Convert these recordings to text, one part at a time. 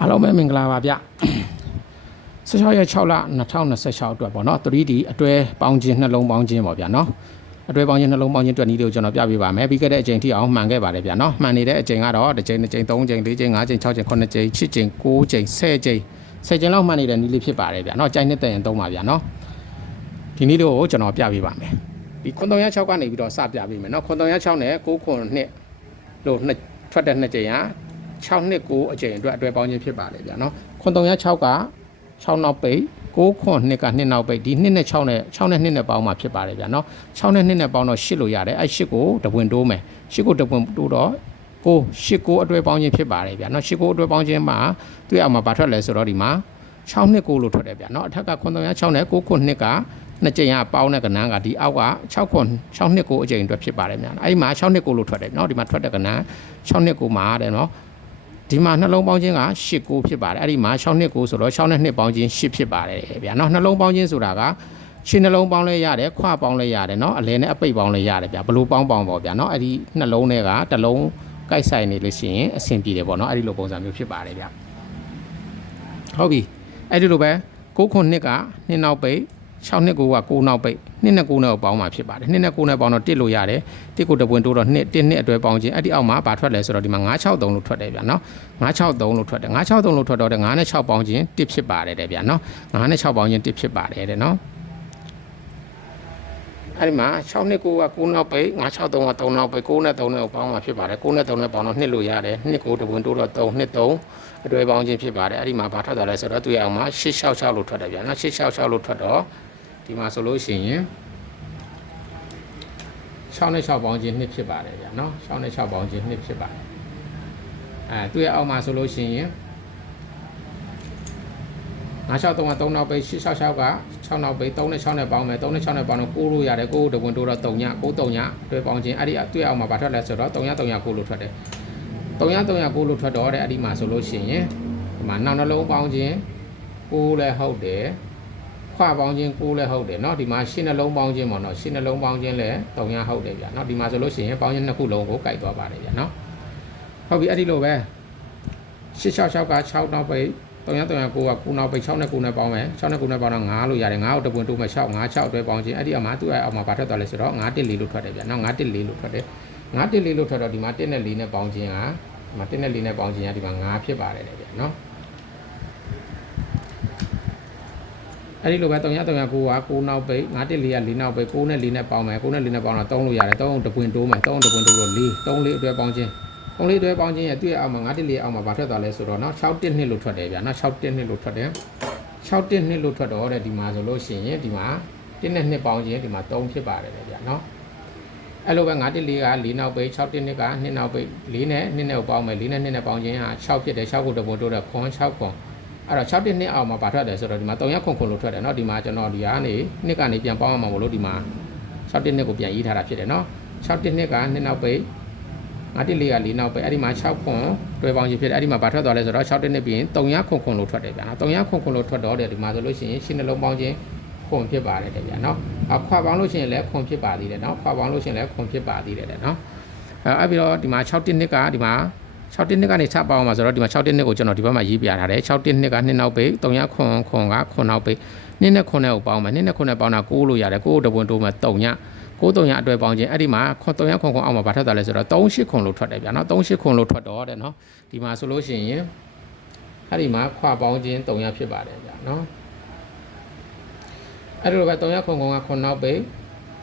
အားလုံးပဲမင်္ဂလာပါဗျ16ရက်6လ2026အတွက်ပေါ့နော် 3D အတွဲပေါင်းခြင်းနှလုံးပေါင်းခြင်းပေါ့ဗျာနော်အတွဲပေါင်းခြင်းနှလုံးပေါင်းခြင်းအတွက်နည်းတွေကိုကျွန်တော်ပြပေးပါမယ်ပြီးခဲ့တဲ့အချိန်ထိအောင်မှန်ခဲ့ပါတယ်ဗျာနော်မှန်နေတဲ့အချိန်ကတော့တစ်ချိန်2ချိန်3ချိန်4ချိန်5ချိန်6ချိန်9ချိန်10ချိန်9ချိန်10ချိန်10ချိန်လောက်မှန်နေတဲ့နည်းလေးဖြစ်ပါတယ်ဗျာနော်ကြိုက်နှစ်တဲ့ရင်သုံးပါဗျာနော်ဒီနည်းလေးကိုကျွန်တော်ပြပေးပါမယ်ဒီ936ကနေပြီးတော့စပြပေးမယ်နော်936နဲ့9ခွန်နှစ်လို့ထွက်တဲ့နှစ်ချိန်ဟာ6နှစ်9အချိန်အတွက်အတွဲပေါင်းခြင်းဖြစ်ပါတယ်ဗျာနော်936က6နောက်ပိတ်9ခွန်နှစ်က2နောက်ပိတ်ဒီ2နဲ့6နဲ့6နဲ့2နဲ့ပေါင်းမှာဖြစ်ပါတယ်ဗျာနော်6နဲ့2နဲ့ပေါင်းတော့8လို့ရတယ်အဲ့8ကိုတပွင့်တိုးမယ်8ကိုတပွင့်တိုးတော့9 8 9အတွဲပေါင်းခြင်းဖြစ်ပါတယ်ဗျာနော်8 9အတွဲပေါင်းခြင်းမှာတွေ့အောင်မှာဘာထွက်လဲဆိုတော့ဒီမှာ6နှစ်9လို့ထွက်တယ်ဗျာနော်အထက်က936နဲ့9ခွန်နှစ်ကနှစ်ကြိမ်ကပေါင်းတဲ့ကဏ္ဍကဒီအောက်က6ခွန်6နှစ်9အချိန်အတွက်ဖြစ်ပါတယ်ဗျာအဲ့ဒီမှာ6နှစ်9လို့ထွက်တယ်နော်ဒီမှာထွက်တဲ့ကဏ္ဍ6နှစ်9မှာတဲ့နော်ဒီမှာနှလုံးပေါင်းခြင်းက8 9ဖြစ်ပါတယ်အဲ့ဒီမှာ6နှစ်9ဆိုတော့6နဲ့2ပေါင်းခြင်း8ဖြစ်ပါတယ်ဗျာနော်နှလုံးပေါင်းခြင်းဆိုတာကရှင်းနှလုံးပေါင်းလဲရတယ်ခွပေါင်းလဲရတယ်နော်အလဲနဲ့အပိတ်ပေါင်းလဲရတယ်ဗျာဘလို့ပေါင်းပေါ့ဗျာနော်အဲ့ဒီနှလုံးတွေကတစ်လုံးကိုက်ဆိုင်နေလို့ရှိရင်အဆင်ပြေတယ်ပေါ့နော်အဲ့ဒီလိုပုံစံမျိုးဖြစ်ပါတယ်ဗျာဟုတ်ပြီအဲ့ဒီလိုပဲ9ခွန်နှစ်က2နောက်ပိတ်6နှစ်9က9နောက်ပိတ်2နဲ့9နဲ့ပေါင်းမှာဖြစ်ပါတယ်2နဲ့9နဲ့ပေါင်းတော့1လို့ရတယ်1ကိုတပွင့်တိုးတော့2နှစ်အတွဲပေါင်းခြင်းအဲ့ဒီအောက်မှာဘာထွက်လဲဆိုတော့ဒီမှာ963လို့ထွက်တယ်ဗျာနော်963လို့ထွက်တယ်963လို့ထွက်တော့9နဲ့6ပေါင်းခြင်း1ဖြစ်ပါတယ်တဲ့ဗျာနော်9နဲ့6ပေါင်းခြင်း1ဖြစ်ပါတယ်တဲ့နော်အဲ့ဒီမှာ6နှစ်9က9နောက်ပိတ်963က3နောက်ပိတ်9နဲ့3နဲ့ပေါင်းမှာဖြစ်ပါတယ်9နဲ့3နဲ့ပေါင်းတော့2လို့ရတယ်2ကိုတပွင့်တိုးတော့3 2 3အတွဲပေါင်းခြင်းဖြစ်ပါတယ်အဲ့ဒီမှာဘာထွက်သွားလဲဆိုတော့သူရအောင်မှာ866လို့ထွက်တယ်ဗျာနော်866လို့ထွက်တော့ဒီမှာဆိုလို့ရှိရင်6နဲ့6ပေါင်းခြင်း2ဖြစ်ပါတယ်ဗျာနော်6နဲ့6ပေါင်းခြင်း2ဖြစ်ပါတယ်သူရဲ့အောက်မှာဆိုလို့ရှိရင်963က3နောက်ပိတ်866က6နောက်ပိတ်3နဲ့6နဲ့ပေါင်းမယ်3နဲ့6နဲ့ပေါင်းတော့9လို့ရတယ်9ကိုတပွင့်တိုးတော့3ည9 3ညတွဲပေါင်းခြင်းအဲ့ဒီသူရဲ့အောက်မှာဘာထွက်လဲဆိုတော့3ည3ည9လို့ထွက်တယ်3ည3ည9လို့ထွက်တော့တဲ့အဲ့ဒီမှာဆိုလို့ရှိရင်ဒီမှာနောက်နှလုံးပေါင်းခြင်း9လည်းဟုတ်တယ်ခွပေါင်းခြင်း9လည်းဟုတ်တယ်เนาะဒီမှာရှင်းနှလုံးပေါင်းခြင်းပေါ့เนาะရှင်းနှလုံးပေါင်းခြင်းလည်း3ညဟုတ်တယ်ဗျာเนาะဒီမှာဆိုလို့ရှိရင်ပေါင်းခြင်းနှစ်ခုလုံးကိုကြိုက်သွားပါတယ်ဗျာเนาะဟုတ်ပြီအဲ့ဒီလိုပဲ866က6နောက်ပိတ်3ည3ည9က9နောက်ပိတ်6နဲ့9နဲ့ပေါင်းမယ်6နဲ့9နဲ့ပေါင်းတော့9လို့ရတယ်9ကိုတပွင့်တိုးမယ်6 5 6အတွဲပေါင်းခြင်းအဲ့ဒီအောက်မှာသူ့ရဲ့အောက်မှာဘာထွက်သွားလဲဆိုတော့9 1 4လို့ထွက်တယ်ဗျာเนาะ9 1 4လို့ထွက်တယ်9 1 4လို့ထွက်တော့ဒီမှာ1နဲ့4နဲ့ပေါင်းခြင်းကဒီမှာ1နဲ့4နဲ့ပေါင်းခြင်းကဒီမှာ9ဖြစ်ပါတယ်ဗျာเนาะအဲ့ဒီလိုပဲ3ည3ည9က9နောက်ပိတ်9 1 4က4နောက်ပိတ်9နဲ့4နဲ့ပေါင်းမယ်9နဲ့4နဲ့ပေါင်းတော့3လို့ရတယ်3တပွင့်တိုးမယ်3တပွင့်တိုးတော့4 3 4အတွဲပေါင်းခြင်း3 4အတွဲပေါင်းခြင်းရဲ့သူ့ရဲ့အောက်မှာ9 1 4အောက်မှာဘာထွက်သွားလဲဆိုတော့เนาะ6 1 2လို့ထွက်တယ်ဗျာเนาะ6 1 2လို့ထွက်တယ်6 1 2လို့ထွက်တော့တဲ့ဒီမှာဆိုလို့ရှိရင်ဒီမှာ1နဲ့2ပေါင်းခြင်းဒီမှာ3ဖြစ်ပါတယ်ဗျာเนาะအဲ့လိုပဲ9 1 4က4နောက်ပိတ်6 1 2က2နောက်ပိတ်4နဲ့2နဲ့ပေါင်းမယ်4နဲ့2နဲ့ပေါင်းခြင်းဟာ6ဖြစ်တယ်6ကိုတပွင့်တိုးတော့ခွန်6ခွန်အဲ့တော့6 1 2အောက်မှာဘာထွက်တယ်ဆိုတော့ဒီမှာ3ရက်ခွန်ခွန်လို့ထွက်တယ်เนาะဒီမှာကျွန်တော်ဒီကနေနှစ်ကနေပြန်ပေါင်းအောင်မလို့ဒီမှာ6 1 2ကိုပြန်ရေးထားတာဖြစ်တယ်เนาะ6 1 2က2နောက်ပိတ်9 1 4က4နောက်ပိတ်အဲ့ဒီမှာ6ခွန်တွဲပေါင်းခြင်းဖြစ်တယ်အဲ့ဒီမှာဘာထွက်သွားလဲဆိုတော့6 1 2ပြီးရင်3ရက်ခွန်ခွန်လို့ထွက်တယ်ဗျာနော်3ရက်ခွန်ခွန်လို့ထွက်တော့တယ်ဒီမှာဆိုလို့ရှိရင်ရှင်းနှလုံးပေါင်းခြင်းခွန်ဖြစ်ပါတယ်တဲ့ဗျာနော်ခွာပေါင်းလို့ရှိရင်လည်းခွန်ဖြစ်ပါသေးတယ်เนาะခွာပေါင်းလို့ရှိရင်လည်းခွန်ဖြစ်ပါသေးတယ်တဲ့เนาะအဲ့ပြီးတော့ဒီမှာ6 1 2ကဒီမှာ6 1 2ကနေစပေါင်းမှာဆိုတော့ဒီမှာ6 1 2ကိုကျွန်တော်ဒီဘက်မှာရေးပြထားတယ်6 1 2က2နောက်ပိတ်3ရက်ခွန်ခွန်ကခွန်နောက်ပိတ်2နဲ့ခွန်နဲ့ကိုပေါင်းမယ်2နဲ့ခွန်နဲ့ပေါင်းတာ9လို့ရတယ်9ကိုတပွင့်တိုးမယ်3ည9 3ညအတွဲပေါင်းခြင်းအဲ့ဒီမှာခွန်3ရက်ခွန်ခွန်အောက်မှာဘာထွက်သွားလဲဆိုတော့3 8ခွန်လို့ထွက်တယ်ဗျာနော်3 8ခွန်လို့ထွက်တော့တဲ့နော်ဒီမှာဆိုလို့ရှိရင်အဲ့ဒီမှာခွပေါင်းခြင်း3ရက်ဖြစ်ပါတယ်ဗျာနော်အဲ့ဒီလိုပဲ3ရက်ခွန်ခွန်ကခွန်နောက်ပိတ်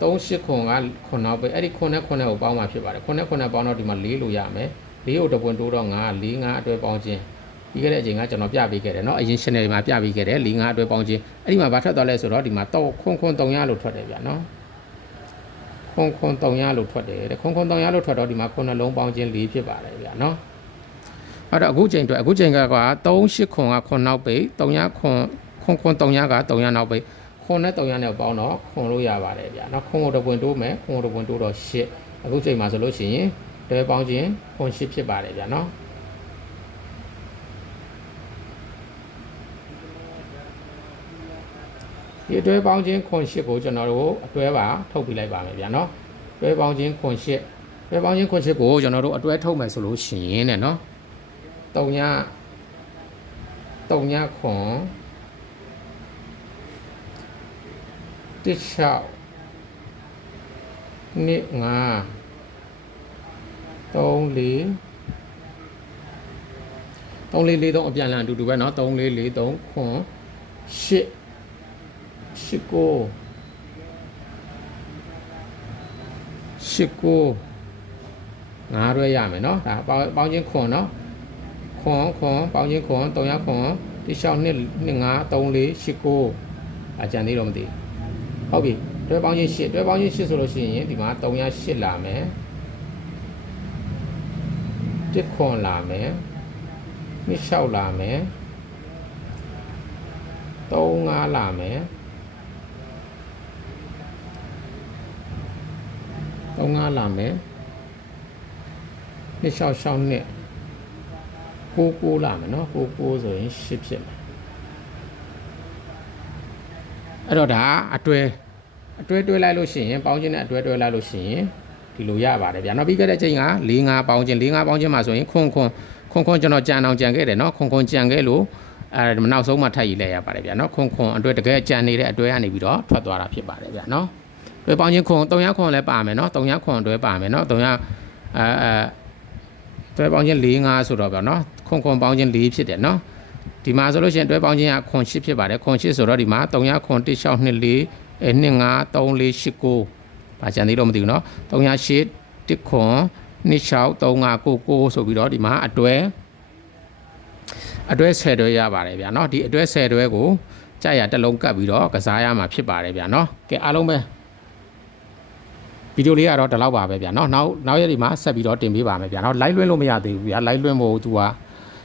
3 8ခွန်ကခွန်နောက်ပိတ်အဲ့ဒီခွန်နဲ့ခွန်နဲ့ကိုပေါင်းမှာဖြစ်ပါတယ်ခွန်နဲ့ခွန်နဲ့ပေါင်းတော့ဒီမှာ4လို့ရမယ်4ကိုတပွင့်တိုးတော့9 4 5အတွဲပေါင်းခြင်းပြီးခဲ့တဲ့အချိန်ကကျွန်တော်ပြပေးခဲ့တယ်เนาะအရင် channel မှာပြပေးခဲ့တယ်4 5အတွဲပေါင်းခြင်းအဲ့ဒီမှာဘာထွက်သွားလဲဆိုတော့ဒီမှာခွန်ခွန်300လို့ထွက်တယ်ဗျာเนาะခွန်ခွန်300လို့ထွက်တယ်တဲ့ခွန်ခွန်300လို့ထွက်တော့ဒီမှာခွန်နှလုံးပေါင်းခြင်း4ဖြစ်ပါတယ်ဗျာเนาะအဲ့တော့အခုချိန်က3 8ခွန်ကခွန်နောက်ပိတ်300ခွန်300က300နောက်ပိတ်ခွန်နဲ့300နဲ့ပေါင်းတော့ခွန်လို့ရပါတယ်ဗျာเนาะခွန်ကိုတပွင့်တိုးမယ်ခွန်ကိုတပွင့်တိုးတော့8အခုချိန်မှာဆိုလို့ရှိရင်တွဲပေါင်းခြင်းခွန်8ဖြစ်ပါတယ်ဗျာเนาะဒီအတွဲပေါင်းခြင်းခွန်8ကိုကျွန်တော်တို့အတွဲပါထုတ်ပြလိုက်ပါမယ်ဗျာเนาะတွဲပေါင်းခြင်းခွန်8တွဲပေါင်းခြင်းခွန်8ကိုကျွန်တော်တို့အတွဲထုတ်မယ်ဆိုလို့ရှိရင်တဲ့เนาะ3ည 3ညခွန်16နှစ်5 3 4 3 4 4 3အပြန်လန်အတူတူပဲเนาะ3 4 4 3ခွန်8 9 9ရွဲရမယ်เนาะဒါပေါင်းချင်းခွန်เนาะခွန်ပေါင်းချင်းခွန်3ရခွန်ဒီ6နှစ်5 3 4 8 9အကြံသေးတော့မသိဟုတ်ပြီတွဲပေါင်းချင်း8တွဲပေါင်းချင်း8ဆိုလို့ရှိရင်ဒီမှာ3ရ8လာမယ်1ခွန်လာမယ်2 6လာမယ်3 5လာမယ်3 5လာမယ်2 6 6နှစ်9 9လာမယ်เนาะ9 9ဆိုရင်10ဖြစ်မယ်အဲ့တော့ဒါအတွဲတွဲလိုက်လို့ရှိရင်ပေါင်းချင်းနဲ့အတွဲတွဲလိုက်လို့ရှိရင်ဒီလိုရပါတယ်ဗျာเนาะပြီးခဲ့တဲ့ချိန်က4 5ပေါင်းချင်း4 5ပေါင်းချင်းမှာဆိုရင်ခွန်ကျွန်တော်ကြံအောင်ကြံခဲ့တယ်เนาะခွန်ကြံခဲ့လို့နောက်ဆုံးမှထပ်ရေးလိုက်ရပါတယ်ဗျာเนาะခွန်အတွဲတကယ်ကြံနေတဲ့အတွဲကနေပြီးတော့ထွက်သွားတာဖြစ်ပါတယ်ဗျာเนาะတွဲပေါင်းချင်းခွန်3ရခွန်လည်းပါမယ်เนาะ3ရခွန်တွဲပါမယ်เนาะ3ရတွဲပေါင်းချင်း4 5ဆိုတော့ဗျာเนาะခွန်ပေါင်းချင်း4ဖြစ်တယ်เนาะဒီမှာဆိုလို့ရှိရင်တွဲပေါင်းချင်းကခွန်8ဖြစ်ပါတယ်ခွန်8ဆိုတော့ဒီမှာ3ရခွန်1 6 2 4 2 5 3 4 8 9ဘာကြံသေးတော့မသိဘူးเนาะ3ရ8 1ခွန်2 6 3 5 9 9ဆိုပြီးတော့ဒီမှာအတွဲ10တွဲရပါတယ်ဗျာเนาะဒီအတွဲ10တွဲကိုကြာရတစ်လုံးကပ်ပြီးတော့ကစားရမှာဖြစ်ပါတယ်ဗျာเนาะကဲအားလုံးပဲဗီဒီယိုလေးကတော့ဒီလောက်ပါပဲဗျာเนาะနောက်ရက်ဒီမှာဆက်ပြီးတော့တင်ပေးပါမယ်ဗျာเนาะ live လွှင့်လို့မရသေးဘူးဗျာ live လွှင့်ဖို့သူက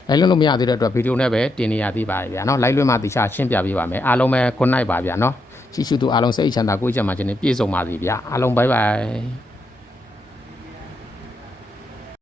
live လွှင့်လို့မရသေးတဲ့အတွက်ဗီဒီယိုနဲ့ပဲတင်နေရသေးပါတယ်ဗျာเนาะ live လွှင့်မှတိကျရှင်းပြပေးပါမယ်အားလုံးပဲ good night ပါဗျာเนาะရှိရှိသူအားလုံးစိတ်ချမ်းသာကိုယ်ကျန်းမာခြင်းနဲ့ပြည့်စုံပါစေဗျာအားလုံး bye bye